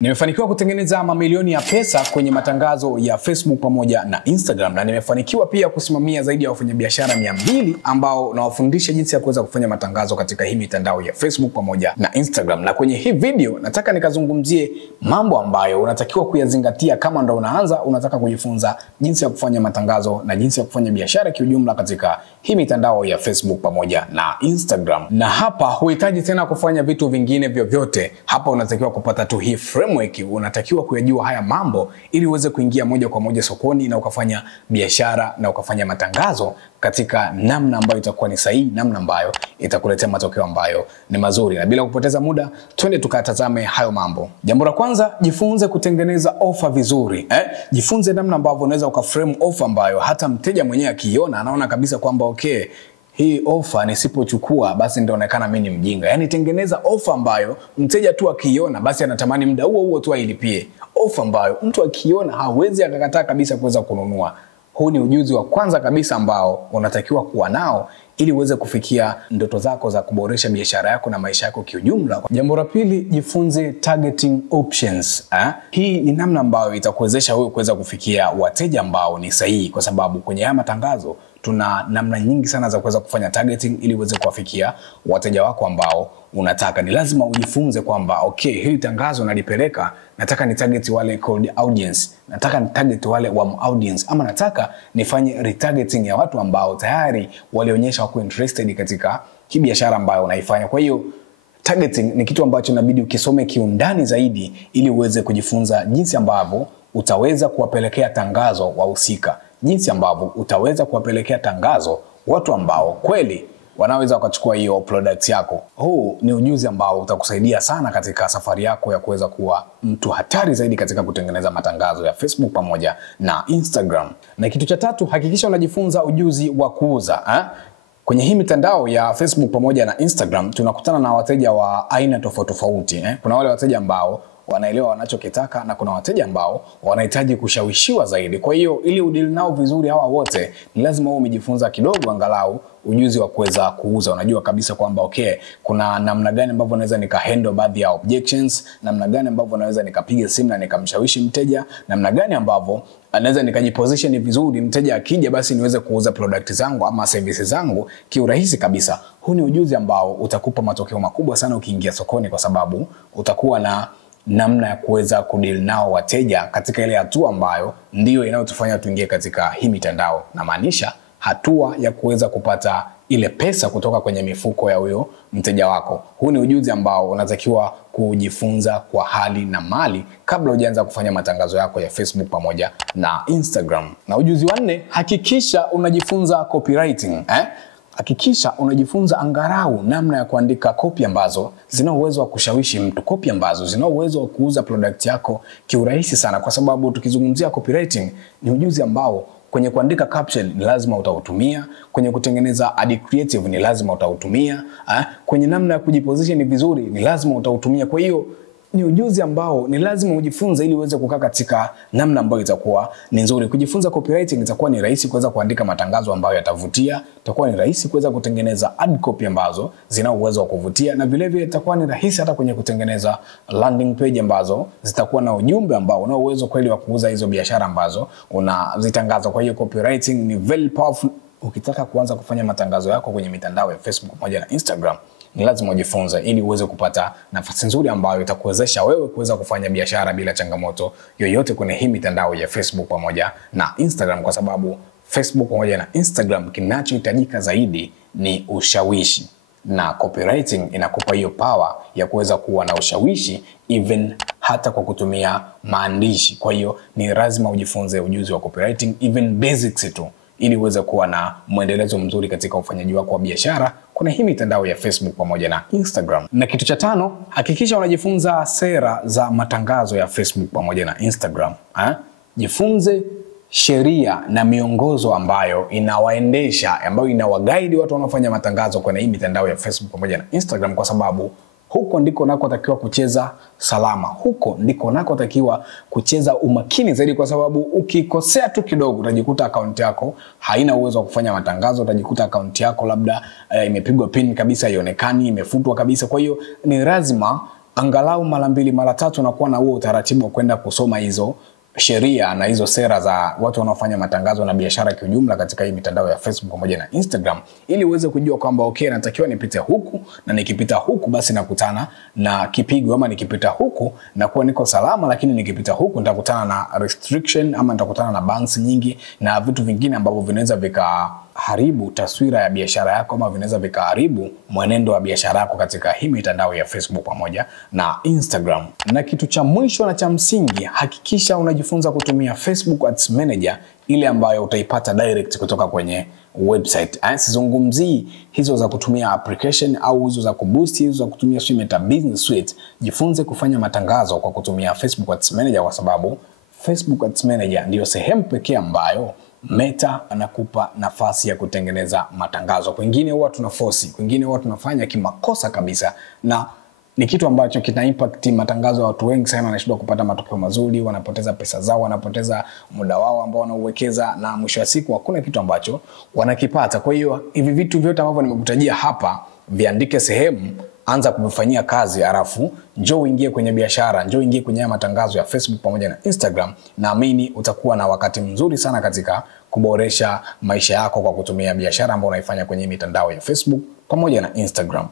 Nimefanikiwa kutengeneza mamilioni ya pesa kwenye matangazo ya Facebook pamoja na Instagram, na nimefanikiwa pia kusimamia zaidi ya wafanyabiashara 200 ambao nawafundisha jinsi ya kuweza kufanya matangazo katika hii mitandao ya Facebook pamoja na Instagram. Na kwenye hii video nataka nikazungumzie mambo ambayo unatakiwa kuyazingatia kama ndo unataka kujifunza jinsi ya kufanya matangazo na jinsi ya kufanya biashara kiujumla katika hii mitandao ya Facebook pamoja na Instagram. Na hapa huhitaji tena kufanya vitu vingine vyovyote. Hapa unatakiwa kupata tu hii framework, unatakiwa kuyajua haya mambo ili uweze kuingia moja kwa moja sokoni na ukafanya biashara na ukafanya matangazo katika namna ambayo itakuwa ni sahihi, namna ambayo itakuletea matokeo ambayo ni mazuri. Na bila kupoteza muda, twende tukatazame hayo mambo. Jambo la kwanza, jifunze kutengeneza offer vizuri. Jifunze namna ambavyo unaweza ukaframe offer ambayo hata mteja mwenyewe akiona anaona kabisa kwamba okay, hii offer nisipochukua basi ndaonekana mimi ni mjinga. Yaani tengeneza offer ambayo mteja tu akiona basi anatamani muda huo tu ailipie. Offer ambayo mtu akiona hawezi akakataa kabisa kuweza kununua. Huu ni ujuzi wa kwanza kabisa ambao unatakiwa kuwa nao ili uweze kufikia ndoto zako za kuboresha biashara yako na maisha yako kiujumla. Jambo la pili, jifunze targeting options. Hii ni namna ambayo itakuwezesha wewe kuweza kufikia wateja ambao ni sahihi, kwa sababu kwenye haya matangazo tuna namna nyingi sana za kuweza kufanya targeting ili uweze kuwafikia wateja wako ambao unataka. Ni lazima ujifunze kwamba okay, hili tangazo nalipeleka, nataka ni target wale cold audience, nataka ni target wale warm audience, ama nataka nifanye retargeting ya watu ambao tayari walionyesha wako interested katika hii biashara ambayo unaifanya. Kwa hiyo targeting ni kitu ambacho inabidi ukisome kiundani zaidi ili uweze kujifunza jinsi ambavyo utaweza kuwapelekea tangazo wahusika, jinsi ambavyo utaweza kuwapelekea tangazo watu ambao kweli wanaweza wakachukua hiyo product yako. Huu ni ujuzi ambao utakusaidia sana katika safari yako ya kuweza kuwa mtu hatari zaidi katika kutengeneza matangazo ya Facebook pamoja na Instagram. Na kitu cha tatu, hakikisha unajifunza ujuzi wa kuuza. Kwenye hii mitandao ya Facebook pamoja na Instagram tunakutana na wateja wa aina tofauti tofauti. Kuna wale wateja ambao wanaelewa wanachokitaka na kuna wateja ambao wanahitaji kushawishiwa zaidi. Kwa hiyo ili udili nao vizuri hawa wote, ni lazima uwe umejifunza kidogo angalau ujuzi wa kuweza kuuza. Unajua kabisa kwamba okay, kuna namna gani ambavyo naweza nikahandle baadhi ya objections, namna gani ambavyo naweza nikapiga simu na nikamshawishi mteja, namna gani ambavyo anaweza nikajiposition vizuri mteja akija basi niweze kuuza product zangu ama services zangu kiurahisi kabisa. Huu ni ujuzi ambao utakupa matokeo makubwa sana ukiingia sokoni, kwa sababu utakuwa na namna ya kuweza kudeal nao wateja katika ile hatua ambayo ndio inayotufanya tuingie katika hii mitandao, na maanisha hatua ya kuweza kupata ile pesa kutoka kwenye mifuko ya huyo mteja wako. Huu ni ujuzi ambao unatakiwa kujifunza kwa hali na mali kabla hujaanza kufanya matangazo yako ya Facebook pamoja na Instagram. Na ujuzi wa 4, hakikisha unajifunza copywriting. Hakikisha unajifunza angalau namna ya kuandika copy ambazo zina uwezo wa kushawishi mtu, copy ambazo zina uwezo wa kuuza product yako kiurahisi sana, kwa sababu tukizungumzia copywriting ni ujuzi ambao kwenye kuandika caption ni lazima utautumia, kwenye kutengeneza ad creative ni lazima utautumia, kwenye namna ya kujiposition vizuri ni lazima utautumia. Kwa hiyo ni ujuzi ambao ni lazima ujifunze ili uweze kukaa katika namna ambayo itakuwa ni nzuri. Kujifunza copywriting itakuwa ni rahisi kuweza kuandika matangazo ambayo yatavutia, itakuwa ni rahisi kuweza kutengeneza ad copy ambazo zina uwezo wa kuvutia, na vile vile itakuwa ni rahisi hata kwenye kutengeneza landing page ambazo zitakuwa na ujumbe ambao una uwezo kweli wa kuuza hizo biashara ambazo unazitangaza. Kwa hiyo copywriting ni very powerful. Ukitaka kuanza kufanya matangazo yako kwenye mitandao ya Facebook pamoja na Instagram, ni lazima ujifunze ili uweze kupata nafasi nzuri ambayo itakuwezesha wewe kuweza kufanya biashara bila changamoto yoyote kwenye hii mitandao ya Facebook pamoja na Instagram, kwa sababu Facebook pamoja na Instagram kinachohitajika zaidi ni ushawishi, na copywriting inakupa hiyo power ya kuweza kuwa na ushawishi even hata kwa kutumia maandishi. Kwa hiyo ni lazima ujifunze ujuzi wa copywriting, even basics tu, ili uweze kuwa na muendelezo mzuri katika ufanyaji wako wa biashara kuna hii mitandao ya Facebook pamoja na Instagram. Na kitu cha 5, hakikisha unajifunza sera za matangazo ya Facebook pamoja na Instagram. Jifunze sheria na miongozo ambayo inawaendesha, ambayo inawaguide watu wanaofanya matangazo kwenye hii mitandao ya Facebook pamoja na Instagram, kwa sababu huko ndiko nakotakiwa kucheza salama, huko ndiko nakotakiwa kucheza umakini zaidi, kwa sababu ukikosea tu kidogo utajikuta account yako haina uwezo wa kufanya matangazo, utajikuta account yako labda imepigwa pin kabisa, haionekani, imefutwa kabisa. Kwa hiyo ni lazima angalau mara 2 mara 3 unakuwa na huo utaratibu wa kwenda kusoma hizo sheria na hizo sera za watu wanaofanya matangazo na biashara kwa ujumla katika hii mitandao ya Facebook pamoja na Instagram, ili uweze kujua kwamba okay, natakiwa nipite huku, na nikipita huku basi nakutana na kipigo, ama nikipita huku na kuwa niko salama, lakini nikipita huku nitakutana na restriction ama nitakutana na bans nyingi na vitu vingine ambavyo vinaweza vikaharibu taswira ya biashara yako, ama vinaweza vikaharibu mwenendo wa biashara yako katika hii mitandao ya Facebook pamoja na Instagram. Na kitu cha mwisho na cha msingi, hakikisha unajifunza kutumia Facebook Ads Manager, ile ambayo utaipata direct kutoka kwenye website. Sizungumzii hizo za kutumia application au hizo za kuboost, hizo za kutumia Meta Business Suite. Jifunze kufanya matangazo kwa kutumia Facebook Ads Manager, kwa sababu Facebook Ads Manager ndio sehemu pekee ambayo Meta anakupa nafasi ya kutengeneza matangazo. Kwingine huwa tunaforce, kwingine huwa tunafanya kimakosa kabisa, na ni kitu ambacho kita impact matangazo ya watu wengi sana. Wanashindwa kupata matokeo mazuri, wanapoteza pesa zao, wanapoteza muda wao ambao wanauwekeza, na mwisho wa siku hakuna kitu ambacho wanakipata. Kwa hiyo hivi vitu vyote ambavyo nimekutajia hapa, viandike sehemu, anza kuvifanyia kazi, alafu njoo uingie kwenye biashara, njoo uingie kwenye matangazo ya Facebook pamoja na Instagram. Naamini utakuwa na wakati mzuri sana katika kuboresha maisha yako kwa kutumia biashara ambayo unaifanya kwenye mitandao ya Facebook pamoja na Instagram.